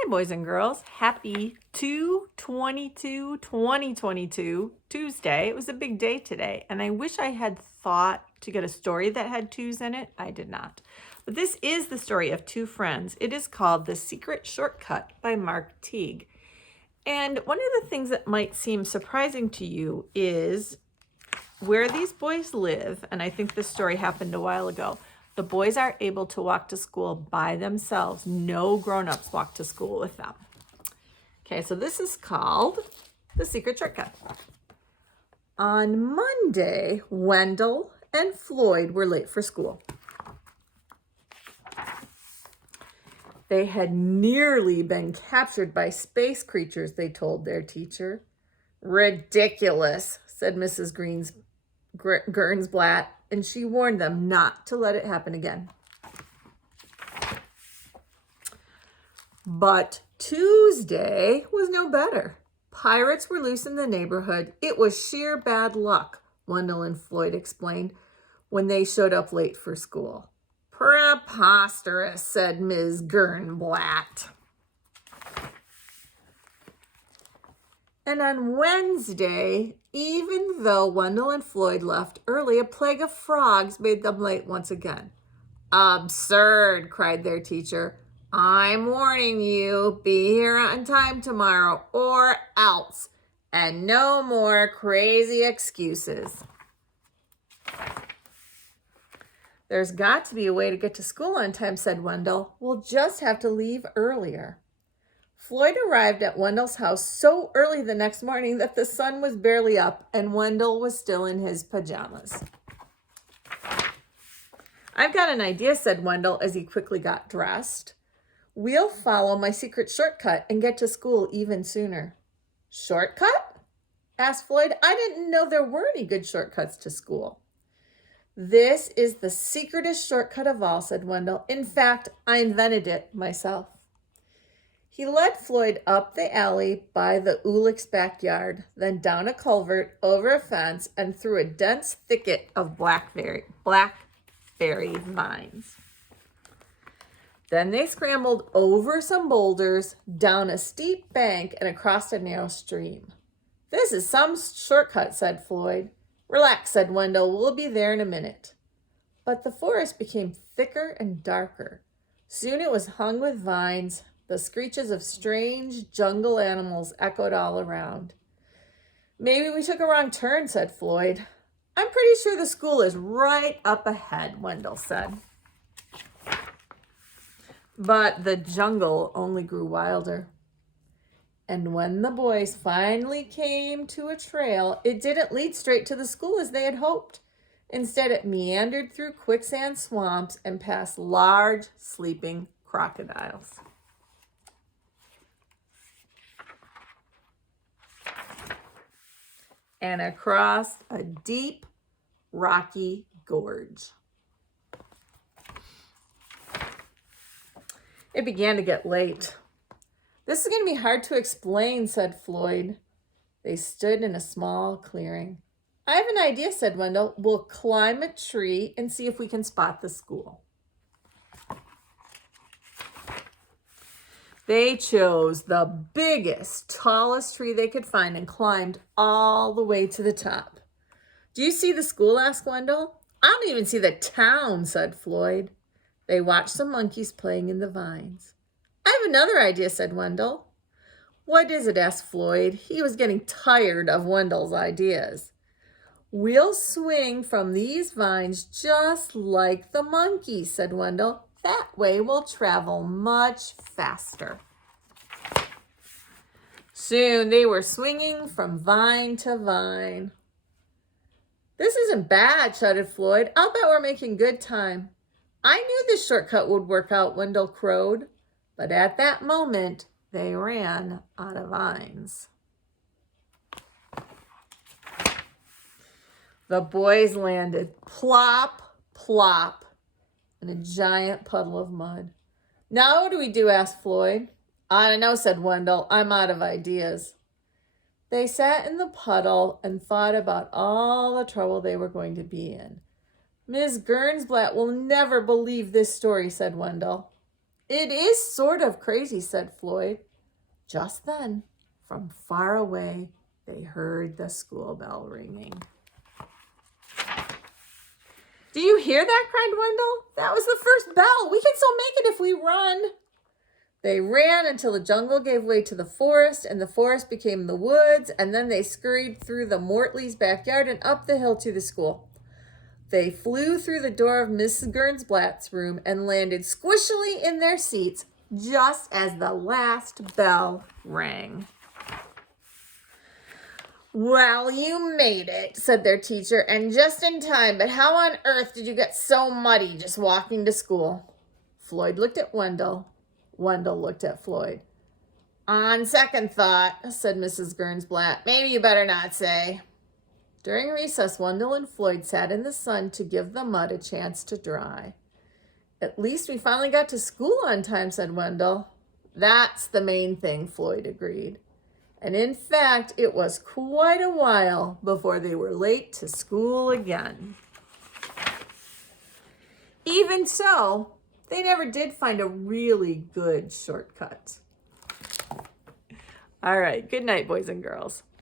Hi, boys and girls. Happy 2/22/2022 Tuesday. It was a big day today, and I wish I had thought to get a story that had twos in it. I did not. But this is the story of two friends. It is called The Secret Shortcut by Mark Teague. And one of the things that might seem surprising to you is where these boys live, and I think this story happened a while ago. The boys are able to walk to school by themselves. No grown-ups walk to school with them. Okay, so this is called The Secret Shortcut. On Monday, Wendell and Floyd were late for school. They had nearly been captured by space creatures, they told their teacher. Ridiculous, said Mrs. Gernsblatt, and she warned them not to let it happen again. But Tuesday was no better. Pirates were loose in the neighborhood. It was sheer bad luck, Wendell and Floyd explained when they showed up late for school. Preposterous, said Ms. Gernblatt. And on Wednesday, even though Wendell and Floyd left early, a plague of frogs made them late once again. Absurd, cried their teacher. I'm warning you, be here on time tomorrow or else. And no more crazy excuses. There's got to be a way to get to school on time, said Wendell. We'll just have to leave earlier. Floyd arrived at Wendell's house so early the next morning that the sun was barely up and Wendell was still in his pajamas. I've got an idea, said Wendell as he quickly got dressed. We'll follow my secret shortcut and get to school even sooner. Shortcut? Asked Floyd. I didn't know there were any good shortcuts to school. This is the secretest shortcut of all, said Wendell. In fact, I invented it myself. He led Floyd up the alley by the Ulick's backyard, then down a culvert, over a fence, and through a dense thicket of blackberry vines. Then they scrambled over some boulders, down a steep bank, and across a narrow stream. This is some shortcut, said Floyd. Relax, said Wendell. We'll be there in a minute. But the forest became thicker and darker. Soon it was hung with vines. The screeches of strange jungle animals echoed all around. Maybe we took a wrong turn, said Floyd. I'm pretty sure the school is right up ahead, Wendell said. But the jungle only grew wilder. And when the boys finally came to a trail, it didn't lead straight to the school as they had hoped. Instead, it meandered through quicksand swamps and past large, sleeping crocodiles. And across a deep, rocky gorge. It began to get late. This is going to be hard to explain, said Floyd. They stood in a small clearing. I have an idea, said Wendell. We'll climb a tree and see if we can spot the school. They chose the biggest, tallest tree they could find and climbed all the way to the top. Do you see the school? Asked Wendell. I don't even see the town, said Floyd. They watched some monkeys playing in the vines. I have another idea, said Wendell. What is it? Asked Floyd. He was getting tired of Wendell's ideas. We'll swing from these vines just like the monkeys, said Wendell. That way we'll travel much faster. Soon they were swinging from vine to vine. This isn't bad, shouted Floyd. I'll bet we're making good time. I knew this shortcut would work out, Wendell crowed. But at that moment, they ran out of vines. The boys landed plop, plop, in a giant puddle of mud. Now what do we do? Asked Floyd. I don't know, said Wendell. I'm out of ideas. They sat in the puddle and thought about all the trouble they were going to be in. Ms. Gernsblatt will never believe this story, said Wendell. It is sort of crazy, said Floyd. Just then, from far away, they heard the school bell ringing. Do you hear that? Cried Wendell. That was the first bell. We can still make it if we run. They ran until the jungle gave way to the forest, and the forest became the woods, and then they scurried through the Mortleys' backyard and up the hill to the school. They flew through the door of Mrs. Gernsblatt's room and landed squishily in their seats just as the last bell rang. Well, you made it, said their teacher, and just in time, but how on earth did you get so muddy just walking to school? Floyd looked at Wendell. Wendell looked at Floyd. On second thought, said Mrs. Gernsblatt, maybe you better not say. During recess, Wendell and Floyd sat in the sun to give the mud a chance to dry. At least we finally got to school on time, said Wendell. That's the main thing, Floyd agreed. And in fact, it was quite a while before they were late to school again. Even so, they never did find a really good shortcut. All right, good night, boys and girls.